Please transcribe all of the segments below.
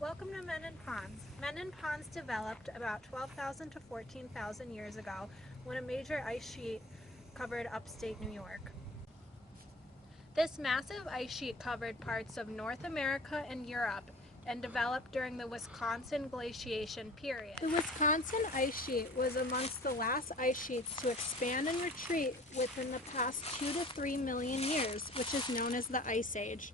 Welcome to Mendon Ponds. Mendon Ponds developed about 12,000 to 14,000 years ago when a major ice sheet covered upstate New York. This massive ice sheet covered parts of North America and Europe and developed during the Wisconsin glaciation period. The Wisconsin ice sheet was amongst the last ice sheets to expand and retreat within the past 2 to 3 million years, which is known as the Ice Age.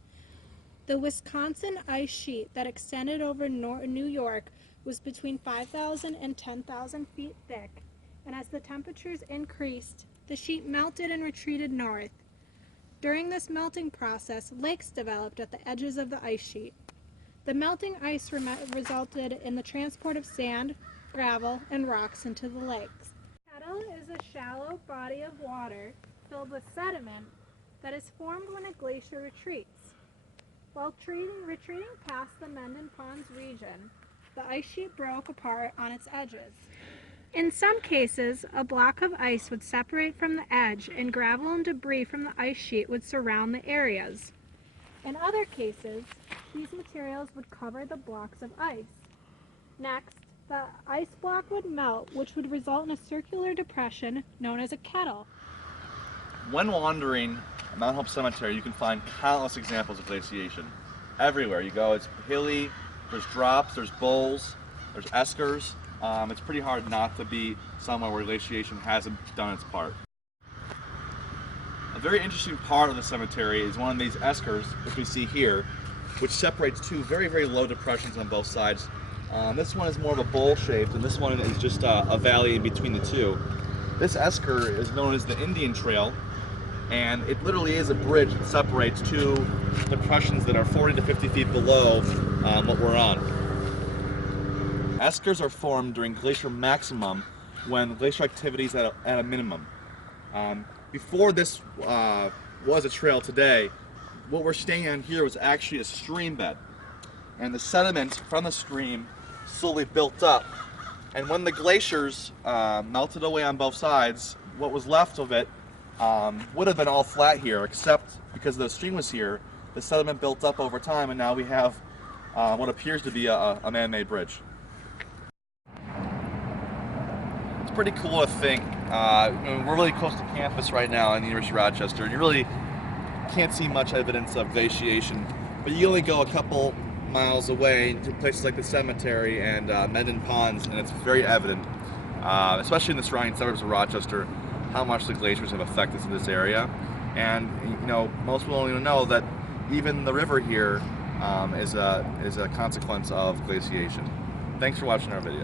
The Wisconsin ice sheet that extended over New York was between 5,000 and 10,000 feet thick, and as the temperatures increased, the sheet melted and retreated north. During this melting process, lakes developed at the edges of the ice sheet. The melting ice resulted in the transport of sand, gravel, and rocks into the lakes. Kettle is a shallow body of water filled with sediment that is formed when a glacier retreats. While retreating past the Mendon Ponds region, the ice sheet broke apart on its edges. In some cases, a block of ice would separate from the edge and gravel and debris from the ice sheet would surround the areas. In other cases, these materials would cover the blocks of ice. Next, the ice block would melt, which would result in a circular depression known as a kettle. When wandering Mount Hope Cemetery, you can find countless examples of glaciation. Everywhere you go, it's hilly, there's drops, there's bowls, there's eskers. It's pretty hard not to be somewhere where glaciation hasn't done its part. A very interesting part of the cemetery is one of these eskers, which we see here, which separates two very, very low depressions on both sides. This one is more of a bowl shaped, and this one is just a valley in between the two. This esker is known as the Indian Trail, and it literally is a bridge that separates two depressions that are 40 to 50 feet below what we're on. Eskers are formed during glacier maximum when glacier activity is at a minimum. Before this was a trail today, what we're standing on here was actually a stream bed, and the sediment from the stream slowly built up, and when the glaciers melted away on both sides, what was left of it would have been all flat here, except because the stream was here, the sediment built up over time, and now we have what appears to be a man-made bridge. It's pretty cool to think. We're really close to campus right now in the University of Rochester, and you really can't see much evidence of glaciation, but you only go a couple miles away to places like the cemetery and Mendon Ponds, and it's very evident, especially in the surrounding suburbs of Rochester, how much the glaciers have affected this area. And most people don't even know that even the river here is a consequence of glaciation. Thanks for watching our video.